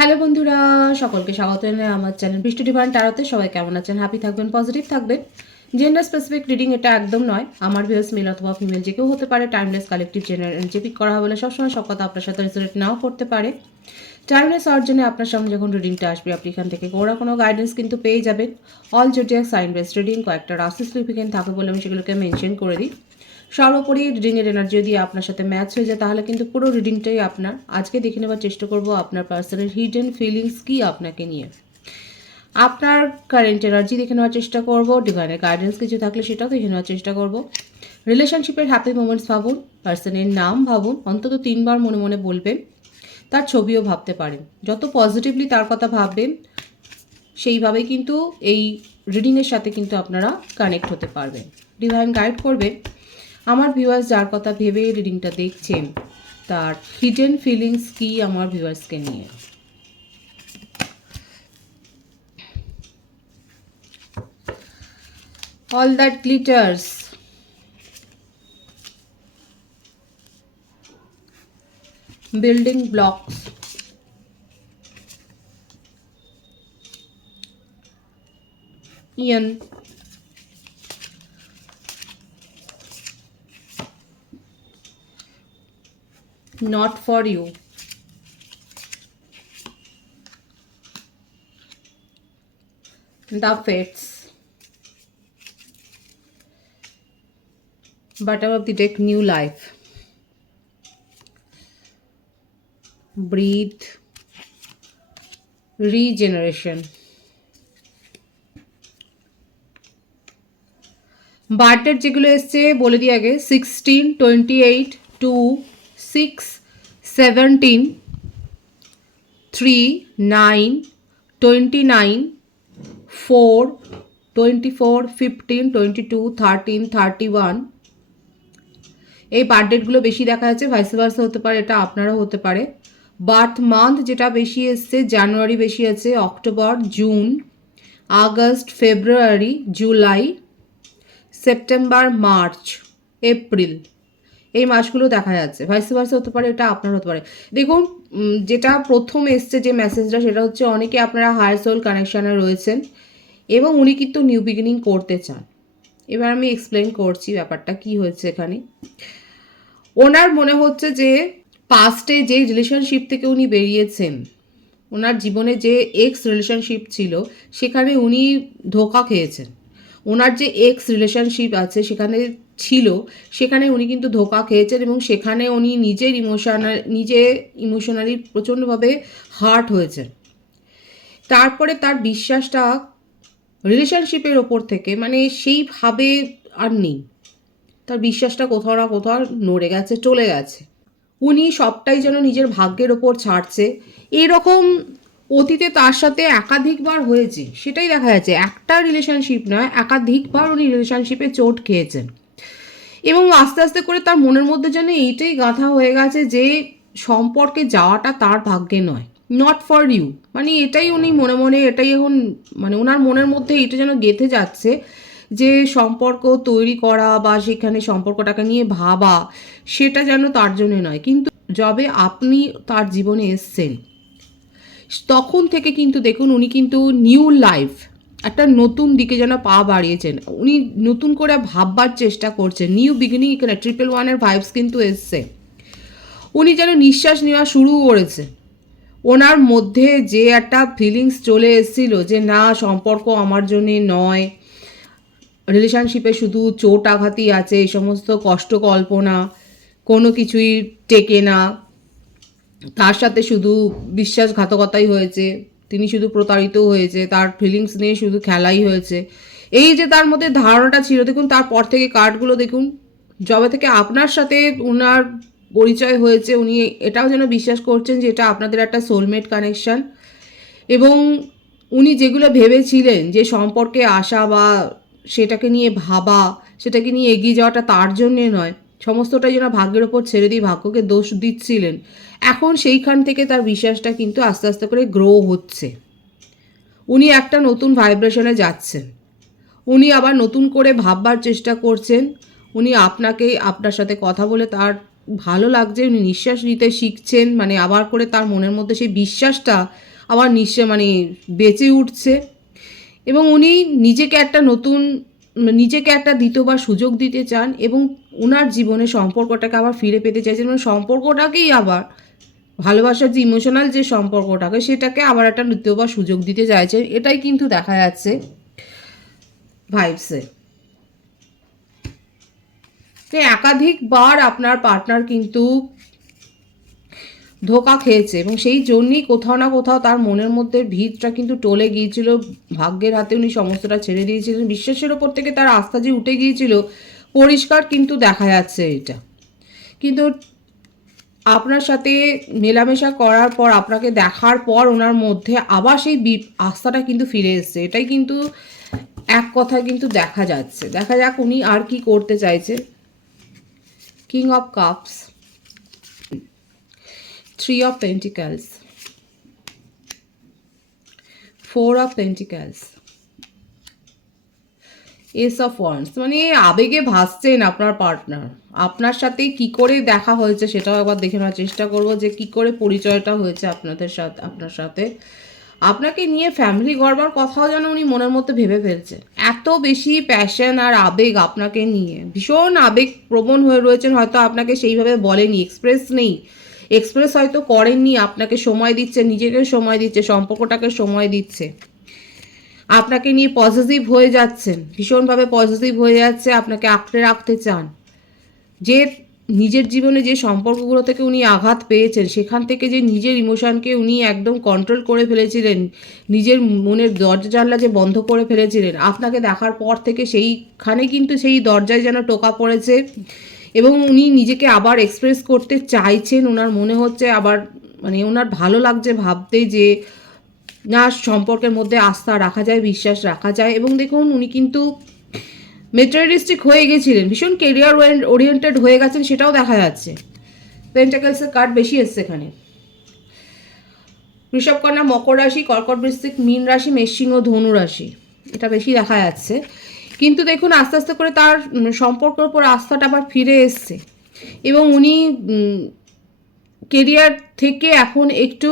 Hello বন্ধুরা, সকলকে স্বাগত জানাই আমার চ্যানেল বৃষ্টি ডিভাইন ট্যারোতে। সবাই কেমন আছেন? হ্যাপি থাকবেন, পজিটিভ থাকবেন। জেন্ডার স্পেসিফিক রিডিং এটা একদম নয়। আমার ভিউয়ার্স মেল অথবা ফিমেল যে কেউ হতে পারে। Timeless collective general energy pick করা হবে বলে সবসময় সব কথা আপনার সাথে রেজোনেট নাও করতে পারে। টাইমলেস হওয়ার জন্য আপনার সামনে যখন রিডিংটা আসবে আপনি এখান থেকে কোনো গাইডেন্স কিন্তু পেয়ে যাবেন। All zodiac sign base reading, কয়েকটা রাশি সিগনিফিকেন্ট থাকে বলে আমি সেগুলোকে মেনশন করে দিই। সর্বোপরি রিডিংয়ের এনার্জি যদি আপনার সাথে ম্যাচ হয়ে যায় তাহলে কিন্তু পুরো রিডিংটাই আপনার। আজকে দেখে নেওয়ার চেষ্টা করব আপনার পার্সোনাল হিডেন ফিলিংস কি আপনাকে নিয়ে। আপনার কারেন্ট এনার্জি দেখে নেওয়ার চেষ্টা করব, ডিভাইনের গাইডেন্স কিছু থাকলে সেটাও দেখে নেওয়ার চেষ্টা করব। রিলেশনশিপের হ্যাপি মোমেন্টস ভাবুন, পার্সনের নাম ভাবুন, অন্তত 3বার মনে মনে বলবেন, তার ছবিও ভাবতে পারেন। যত পজিটিভলি তার কথা ভাববেন সেইভাবেই কিন্তু এই রিডিংয়ের সাথে কিন্তু আপনারা কানেক্ট হতে পারবেন। ডিভাইন গাইড করবেন আমার ভিউয়ার্স যার কথা ভেবে রিডিংটা দেখছেন তার হিডেন ফিলিংস কি আমার ভিউয়ার্সকে নিয়ে। All that glitters, building blocks, Ian, not for you, the fates, bottom of the deck, new life, breathe, regeneration. Birthdate যেগুলো এসছে বলে দিই আগে, 16, 28, 2, 6, 17, 3, 9, 29, 4, 24, 15, 22, 13, 31। এই বার্থডেটগুলো বেশি দেখা যাচ্ছে, ভাইস ভার্সা হতে পারে, এটা আপনারও হতে পারে। বার্থ মান্থ যেটা বেশি এসছে, জানুয়ারি বেশি আছে, অক্টোবর, জুন, আগস্ট, ফেব্রুয়ারি, জুলাই, সেপ্টেম্বর, মার্চ, এপ্রিল, এই মাসগুলো দেখা যাচ্ছে। ভাইস ভার্সা হতে পারে, এটা আপনার হতে পারে। দেখুন, যেটা প্রথম এসছে যে মেসেজটা সেটা হচ্ছে অনেকে আপনারা হায়ার সোল কানেকশানে রয়েছেন এবং উনি কিন্তু নিউ বিগিনিং করতে চান। এবার আমি এক্সপ্লেন করছি ব্যাপারটা কি হয়েছে এখানে। ওনার মনে হচ্ছে যে পাস্টে যে রিলেশনশিপ থেকে উনি বেরিয়েছেন, ওনার জীবনে যে এক্স রিলেশনশিপ ছিল সেখানে উনি ধোঁকা খেয়েছেন। ওনার যে এক্স রিলেশনশিপ আছে সেখানে ছিল, সেখানে উনি কিন্তু ধোঁকা খেয়েছেন এবং সেখানে উনি নিজে ইমোশনালি প্রচণ্ডভাবে হার্ট হয়েছেন। তারপরে তার বিশ্বাসটা রিলেশনশিপের ওপর থেকে মানে সেইভাবে আর নেই। তার বিশ্বাসটা কোথাও না কোথাও নড়ে গেছে, চলে গেছে। উনি সবটাই যেন নিজের ভাগ্যের ওপর ছাড়ছে। এরকম অতীতে তার সাথে একাধিকবার হয়েছে, সেটাই দেখা যাচ্ছে। একটা রিলেশনশিপ নয়, একাধিকবার উনি রিলেশনশিপে চোট খেয়েছেন এবং আস্তে আস্তে করে তার মনের মধ্যে যেন এইটাই গাঁথা হয়ে গেছে যে সম্পর্কে যাওয়াটা তার ভাগ্যে নয়, নট ফর ইউ। মানে এটাই উনি মনে মনে, এটাই এখন মানে ওনার মনের মধ্যে এটা যেন গেঁথে যাচ্ছে যে সম্পর্ক তৈরি করা বা সেখানে সম্পর্কটাকে নিয়ে ভাবা সেটা যেন তার জন্য নয়। কিন্তু যবে আপনি তার জীবনে এসছেন তখন থেকে কিন্তু দেখুন উনি কিন্তু নিউ লাইফ, একটা নতুন দিকে যেন পা বাড়িয়েছেন। উনি নতুন করে ভাববার চেষ্টা করছেন, নিউ বিগিনিং। এখানে 111-এর ভাইবস কিন্তু এসছে। উনি যেন নিঃশ্বাস নেওয়া শুরু করেছে। ওনার মধ্যে যে একটা ফিলিংস চলে এসেছিল যে না, সম্পর্ক আমার জন্যে নয়, রিলেশনশিপে শুধু চোট আঘাতই আছে, এই সমস্ত কষ্ট কল্পনা কোনো কিছুই টেকে না, তার সাথে শুধু বিশ্বাসঘাতকতাই হয়েছে, তিনি শুধু প্রতারিত হয়েছে, তার ফিলিংস নিয়ে শুধু খেলাই হয়েছে, এই যে তার মধ্যে ধারণাটা ছিল। দেখুন তারপর থেকে কার্ডগুলো দেখুন, যবে থেকে আপনার সাথে ওনার পরিচয় হয়েছে উনি এটাও যেন বিশ্বাস করছেন যে এটা আপনাদের একটা সোলমেট কানেকশান। এবং উনি যেগুলো ভেবেছিলেন যে সম্পর্কে আসা বা সেটাকে নিয়ে ভাবা, সেটাকে নিয়ে এগিয়ে যাওয়াটা তার জন্যে নয়, সমস্তটাই যেন ভাগ্যের ওপর ছেড়ে দিয়ে ভাগ্যকে দোষ দিচ্ছিলেন, এখন সেইখান থেকে তার বিশ্বাসটা কিন্তু আস্তে আস্তে করে গ্রো হচ্ছে। উনি একটা নতুন ভাইব্রেশনে যাচ্ছেন, উনি আবার নতুন করে ভাববার চেষ্টা করছেন। উনি আপনার সাথে কথা বলে তার ভালো লাগছে, উনি নিঃশ্বাস নিতে শিখছেন, মানে আবার করে তার মনের মধ্যে সেই বিশ্বাসটা আবার মানে বেঁচে উঠছে। এবং উনি নিজেকে একটা দ্বিতীয়বার সুযোগ দিতে চান এবং ওনার জীবনে সম্পর্কটাকে আবার ফিরে পেতে চাইছেন, এবং সম্পর্কটাকেই আবার ভালোবাসার যে ইমোশনাল যে সম্পর্কটাকে সেটাকে আবার একটা দ্বিতীয়বার সুযোগ দিতে চাইছেন। এটাই কিন্তু দেখা যাচ্ছে ভাইবসে। একাধিকবার আপনার পার্টনার কিন্তু ধোঁকা খেয়েছে এবং সেই জন্যই কোথাও না কোথাও তার মনের মধ্যে ভিতটা কিন্তু টলে গিয়েছিল। ভাগ্যের হাতে উনি সমস্তটা ছেড়ে দিয়েছিলেন, বিশ্বাসের ওপর থেকে তার আস্থা যে উঠে গিয়েছিল পরিষ্কার কিন্তু দেখা যাচ্ছে এটা। কিন্তু আপনার সাথে মেলামেশা করার পর, আপনাকে দেখার পর ওনার মধ্যে আবার সেই আস্থাটা কিন্তু ফিরে এসছে। এটাই কিন্তু এক কথায় কিন্তু দেখা যাচ্ছে। দেখা যাক উনি আর কি করতে চাইছে। King of cups, 3 of Pentacles, 4 of Pentacles, Ace of Wands। মানে আবেগে ভাসছেন আপনার পার্টনার। আপনার সাথে কি করে দেখা হয়েছে সেটাও একবার দেখে নেওয়ার চেষ্টা করব, যে কি করে পরিচয়টা হয়েছে আপনার সাথে। আপনাকে নিয়ে ফ্যামিলি গড়বার কথাও যেন উনি মনের মধ্যে ভেবে ফেলছেন। এত বেশি প্যাশন আর আবেগ আপনাকে নিয়ে, ভীষণ আবেগ প্রবণ হয়ে রয়েছেন। হয়তো আপনাকে সেইভাবে বলেনি, এক্সপ্রেস হয়তো করেননি, আপনাকে সময় দিচ্ছে, নিজেকে সময় দিচ্ছে, সম্পর্কটাকে সময় দিচ্ছে। আপনাকে নিয়ে পজিটিভ হয়ে যাচ্ছেন, ভীষণভাবে পজিটিভ হয়ে যাচ্ছে, আপনাকে আঁকড়ে রাখতে চান। যে নিজের জীবনে যে সম্পর্কগুলো থেকে উনি আঘাত পেয়েছেন, সেখান থেকে যে নিজের ইমোশনকে উনি একদম কন্ট্রোল করে ফেলেছিলেন, নিজের মনের দরজা জানলা যে বন্ধ করে ফেলেছিলেন, আপনাকে দেখার পর থেকে সেইখানে কিন্তু সেই দরজায় যেন টোকা পড়েছে এবং উনি নিজেকে আবার এক্সপ্রেস করতে চাইছেন। ওনার মনে হচ্ছে আবার, মানে ওনার ভালো লাগছে ভাবতে যে না, সম্পর্কের মধ্যে আস্থা রাখা যায়, বিশ্বাস রাখা যায়। এবং দেখুন উনি কিন্তু মেটেরিয়ালিস্টিক হয়ে গেছিলেন, ভীষণ কেরিয়ার ওরিয়েন্টেড হয়ে গেছেন, সেটাও দেখা যাচ্ছে। পেন্টাকেলসের কার্ড বেশি এসছে এখানে। বৃষভকন্যা, মকর রাশি, কর্কট, বৃশ্চিক, মীন রাশি, মেষসিংহ, ধনু রাশি, এটা বেশি দেখা যাচ্ছে। কিন্তু দেখুন আস্তে আস্তে করে তার সম্পর্কের উপর আস্থাটা আবার ফিরে এসছে এবং উনি কেরিয়ার থেকে এখন একটু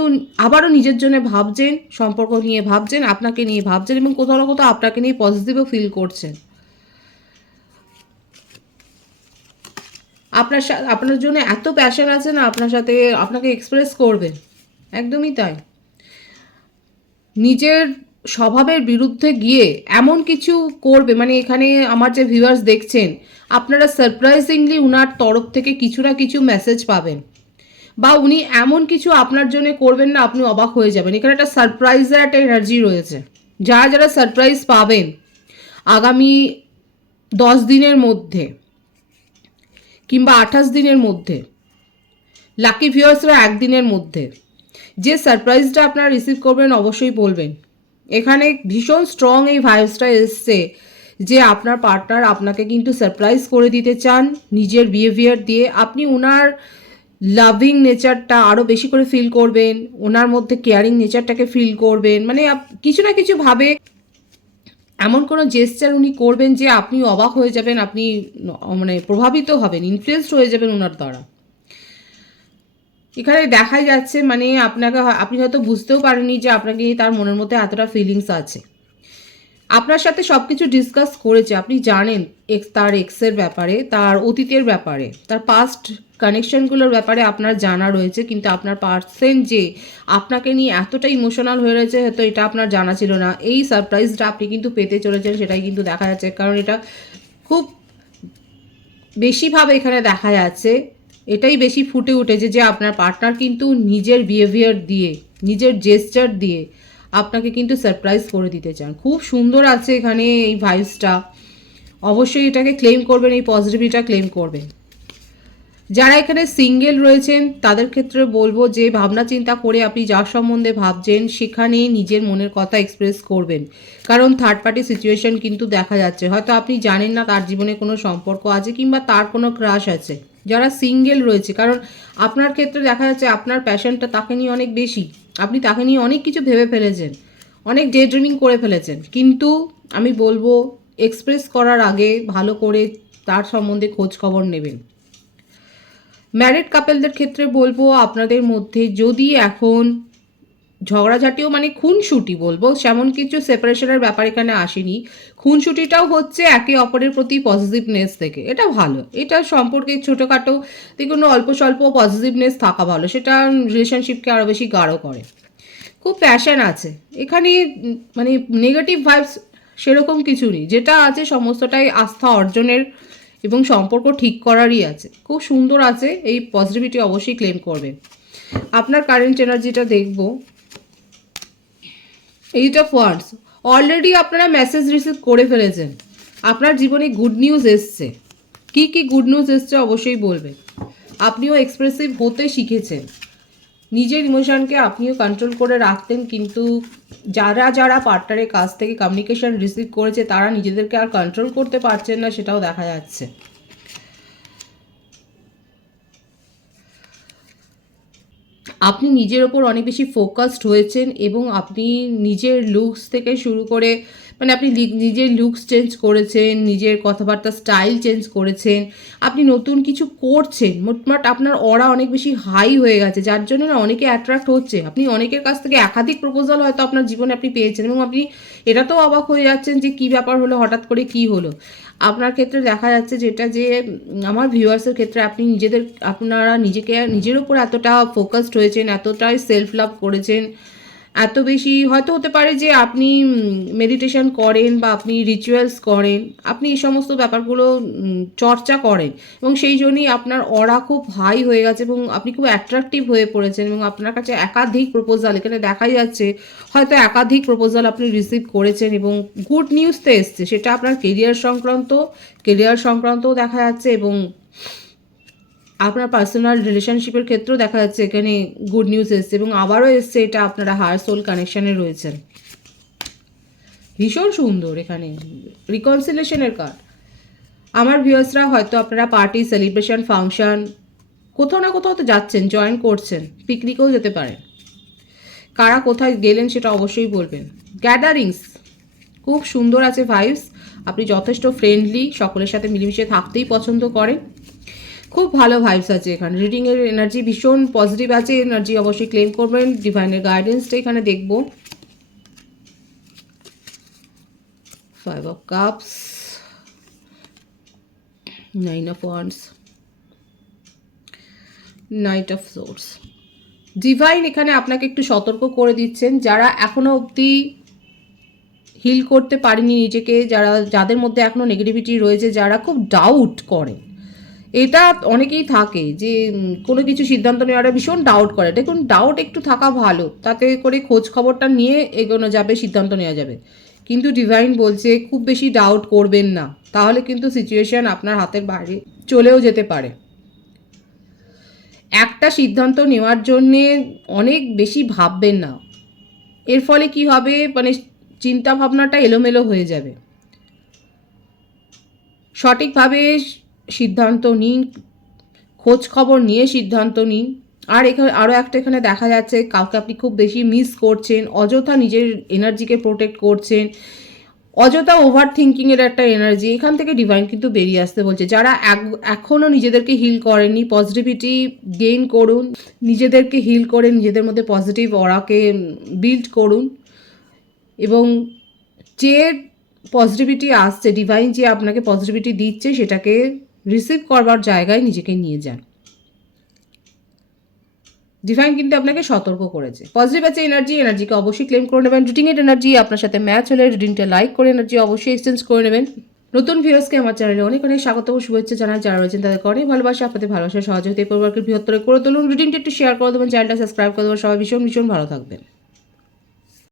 আবারও নিজের জন্য ভাবছেন, সম্পর্ক নিয়ে ভাবছেন, আপনাকে নিয়ে ভাবছেন এবং কোথাও না কোথাও আপনাকে নিয়ে পজিটিভও ফিল করছেন। আপনার জন্য এত প্যাশন আছে না, আপনাকে এক্সপ্রেস করবেন, একদমই তাই। নিজের স্বভাবের বিরুদ্ধে গিয়ে এমন কিছু করবে, মানে এখানে আমার যে ভিউয়ার্স দেখছেন, আপনারা সারপ্রাইজিংলি উনার তরফ থেকে কিছু না কিছু মেসেজ পাবেন, বা উনি এমন কিছু আপনার জন্য করবেন না, আপনি অবাক হয়ে যাবেন। এখানে একটা সারপ্রাইজের একটা এনার্জি রয়েছে। যারা সারপ্রাইজ পাবেন আগামী 10 দিনের মধ্যে কিংবা 28 দিনের মধ্যে, লাকি ভিউয়ার্সরা একদিনের মধ্যে যে সারপ্রাইজটা আপনারা রিসিভ করবেন অবশ্যই বলবেন। এখানে ভীষণ স্ট্রং এই ভাইবসটা এসছে যে আপনার পার্টনার আপনাকে কিন্তু সারপ্রাইজ করে দিতে চান নিজের বিহেভিয়ার দিয়ে। আপনি ওনার লাভিং নেচারটা আরও বেশি করে ফিল করবেন, ওনার মধ্যে কেয়ারিং নেচারটাকে ফিল করবেন। মানে কিছু না কিছু ভাবে এমন কোনো জেস্চার উনি করবেন যে আপনি অবাক হয়ে যাবেন, আপনি মানে প্রভাবিত হবেন, ইনফ্লুয়েসড হয়ে যাবেন ওনার দ্বারা। এখানে দেখাই যাচ্ছে মানে আপনি হয়তো বুঝতেও পারেননি যে আপনাকে তার মনের মধ্যে এতটা ফিলিংস আছে। আপনার সাথে সব কিছু ডিসকাস করেছে, আপনি জানেন তার এক্সের ব্যাপারে, তার অতীতের ব্যাপারে, তার পাস্ট কানেকশনগুলোর ব্যাপারে আপনার জানা রয়েছে। কিন্তু আপনার পার্সন যে আপনাকে নিয়ে এতটা ইমোশনাল হয়ে রয়েছে, হয়তো এটা আপনার জানা ছিল না। এই সারপ্রাইজটা আপনি কিন্তু পেতে চলেছেন, সেটাই কিন্তু দেখা যাচ্ছে। কারণ এটা খুব বেশিভাবে এখানে দেখা যাচ্ছে, এটাই বেশি ফুটে উঠেছে যে আপনার পার্টনার কিন্তু নিজের বিহেভিয়ার দিয়ে, নিজের জেস্চার দিয়ে আপনাকে কিন্তু সারপ্রাইজ করে দিতে চান। খুব সুন্দর আছে এখানে এই ভাইবসটা। অবশ্যই এটাকে ক্লেম করবেন, এই পজিটিভিটিটা ক্লেম করবেন। যারা এখানে সিঙ্গেল রয়েছেন তাদের ক্ষেত্রে বলবো যে ভাবনা চিন্তা করে আপনি যার সম্বন্ধে ভাবছেন সেখানে নিজের মনের কথা এক্সপ্রেস করবেন। কারণ থার্ড পার্টি সিচুয়েশন কিন্তু দেখা যাচ্ছে, হয়তো আপনি জানেন না তার জীবনে কোনো সম্পর্ক আছে কিংবা তার কোনো ক্রাশ আছে। যারা সিঙ্গেল রয়েছে, কারণ আপনার ক্ষেত্রে দেখা যাচ্ছে আপনার প্যাশনটা তাকে নিয়ে অনেক বেশি, আপনি তাকে নিয়ে অনেক কিছু ভেবে ফেলেছেন, অনেক ডে ড্রিমিং করে ফেলেছেন। কিন্তু আমি বলবো এক্সপ্রেস করার আগে ভালো করে তার সম্বন্ধে খোঁজ খবর নেবেন। ম্যারিড কাপেলদের ক্ষেত্রে বলবো আপনাদের মধ্যে যদি এখন ঝগড়াঝাটিও মানে খুনসুটি বলবো, সেমন কিছু সেপারেশনের ব্যাপার এখানে আসেনি। খুনসুটিটাও হচ্ছে একে অপরের প্রতি পজিটিভনেস থেকে, এটা ভালো। এটা সম্পর্কে ছোটোখাটো কোনো অল্প স্বল্প পজিটিভনেস থাকা ভালো, সেটা রিলেশনশিপকে আরও বেশি গাঢ় করে। খুব প্যাশন আছে এখানে, মানে নেগেটিভ ভাইবস সেরকম কিছু নেই, যেটা আছে সমস্তটাই আস্থা অর্জনের এবং সম্পর্ক ঠিক করারই আছে। খুব সুন্দর আছে, এই পজিটিভিটি অবশ্যই ক্লেম করবে। আপনার কারেন্ট এনার্জিটা দেখব। এইট অফ ওয়ান্ডস, অলরেডি আপনারা মেসেজ রিসিভ করে ফেলেছেন, আপনার জীবনে গুড নিউজ এসছে। কি কি গুড নিউজ এসছে অবশ্যই বলবেন। আপনিও এক্সপ্রেসিভ হতে শিখেছেন, নিজের ইমোশনকে আপনিও কন্ট্রোল করে রাখতেন, কিন্তু যারা যারা পার্টনারের কাছ থেকে কমিউনিকেশন রিসিভ করেছে তারা নিজেদেরকে আর কন্ট্রোল করতে পারছেন না, সেটাও দেখা যাচ্ছে। আপনি নিজের ওপর অনেক বেশি ফোকাসড হয়েছেন এবং আপনি নিজের লুকস থেকে শুরু করে মানে আপনি নিজের লুকস চেঞ্জ করেছেন, নিজের কথাবার্তা স্টাইল চেঞ্জ করেছেন, আপনি নতুন কিছু করছেন। মোটমাট আপনার অরা অনেক বেশি হাই হয়ে গেছে, যার জন্য না অনেকে অ্যাট্রাক্ট হচ্ছে। আপনি অনেকের কাছ থেকে একাধিক প্রপোজাল হয়তো আপনার জীবনে আপনি পেয়েছেন এবং আপনি এটাতেও অবাক হয়ে যাচ্ছেন যে কী ব্যাপার হলো, হঠাৎ করে কি হলো। আপনার ক্ষেত্রে দেখা যাচ্ছে যেটা যে আমার ভিউয়ার্সের ক্ষেত্রে আপনারা নিজেকে নিজের উপর এতটা ফোকাসড হয়েছেন, এতটাই সেলফ লাভ করেছেন, এত বেশি হয়তো হতে পারে যে আপনি মেডিটেশন করেন বা আপনি রিচুয়ালস করেন, আপনি এই সমস্ত ব্যাপারগুলো চর্চা করেন এবং সেই জন্যই আপনার অরা খুব হাই হয়ে গেছে এবং আপনি খুব অ্যাট্রাকটিভ হয়ে পড়েছেন এবং আপনার কাছে একাধিক প্রপোজাল এখানে দেখাই যাচ্ছে, হয়তো একাধিক প্রপোজাল আপনি রিসিভ করেছেন এবং গুড নিউজ তো এসছে, সেটা আপনার কেরিয়ার সংক্রান্তও দেখা যাচ্ছে এবং আপনার পার্সোনাল রিলেশনশিপের ক্ষেত্রেও দেখা যাচ্ছে এখানে গুড নিউজ এসছে এবং আবারও এসছে এটা আপনারা হার্ট সোল কানেকশানে রয়েছেন। ভীষণ সুন্দর এখানে রিকনসিলেশনের কার্ড। আমার ভিউয়ার্সরা হয়তো আপনারা পার্টি, সেলিব্রেশন, ফাংশন কোথাও না কোথাও তো যাচ্ছেন, জয়েন করছেন, পিকনিকেও যেতে পারেন। কারা কোথায় গেলেন সেটা অবশ্যই বলবেন। গ্যাদারিংস খুব সুন্দর আছে ভাইবস, আপনি যথেষ্ট ফ্রেন্ডলি, সকলের সাথে মিলেমিশে থাকতেই পছন্দ করেন, খুব ভালো ভাইবস আছে এখানে। রিডিংয়ের এনার্জি ভীষণ পজিটিভ আছে, এনার্জি অবশ্যই ক্লেম করবেন। ডিভাইনের গাইডেন্সটা এখানে দেখব। 5 of Cups, 9 of Wands, Knight of Swords। Divine এখানে আপনাকে একটু সতর্ক করে দিচ্ছেন, যারা এখনো অবধি হিল করতে পারেনি নিজেকে, যাদের মধ্যে এখনো নেগেটিভিটি রয়েছে, যারা খুব ডাউট করে, এটা অনেকেই থাকে যে কোনো কিছু সিদ্ধান্ত নেওয়াটা ভীষণ ডাউট করে। দেখুন, ডাউট একটু থাকা ভালো, তাতে করে খোঁজ খবরটা নিয়ে এগোনো যাবে, সিদ্ধান্ত নেওয়া যাবে। কিন্তু ডিভাইন বলছে খুব বেশি ডাউট করবেন না, তাহলে কিন্তু সিচুয়েশান আপনার হাতের বাইরে চলেও যেতে পারে। একটা সিদ্ধান্ত নেওয়ার জন্যে অনেক বেশি ভাববেন না, এর ফলে কি হবে, মানে চিন্তা ভাবনাটা এলোমেলো হয়ে যাবে। সঠিকভাবে সিদ্ধান্ত নিন, খোঁজ খবর নিয়ে সিদ্ধান্ত নিন। আর এখানে আরও একটা এখানে দেখা যাচ্ছে কাউকে আপনি খুব বেশি মিস করছেন, অযথা নিজের এনার্জিকে প্রোটেক্ট করছেন, অযথা ওভার থিঙ্কিংয়ের একটা এনার্জি এখান থেকে ডিভাইন কিন্তু বেরিয়ে আসতে বলছে। যারা এখনও নিজেদেরকে হিল করেননি, পজিটিভিটি গেইন করুন, নিজেদেরকে হিল করে নিজেদের মধ্যে পজিটিভ অরাকে বিল্ড করুন এবং যে পজিটিভিটি আসছে, ডিভাইন যে আপনাকে পজিটিভিটি দিচ্ছে, সেটাকে রিসিভ করবার জায়গায় নিজেকে নিয়ে যান। ডিভাইন কিন্তু আপনাকে সতর্ক করেছে। পজিটিভ আছে এনার্জিকে অবশ্যই ক্লেম করে নেবেন। রিডিংয়ের এনার্জি আপনার সাথে ম্যাচ হলে রিডিংটা লাইক করে এনার্জি অবশ্যই এক্সচেঞ্জ করে নেবেন। নতুন ভিউয়ার্সকে আমার চ্যানেলে অনেক অনেক স্বাগত ও শুভেচ্ছা জানাই। যারা রয়েছেন তাদের অনেক ভালোবাসা, আপনাদের ভালোবাসা সহযোগিতা এই পরিবারকে বৃহত্তর করে তুলুন। রিডিংটা একটু শেয়ার করে দেবেন, চ্যানেলটা সাবস্ক্রাইব করে দেবেন। সবাই ভীষণ ভীষণ ভালো থাকবেন।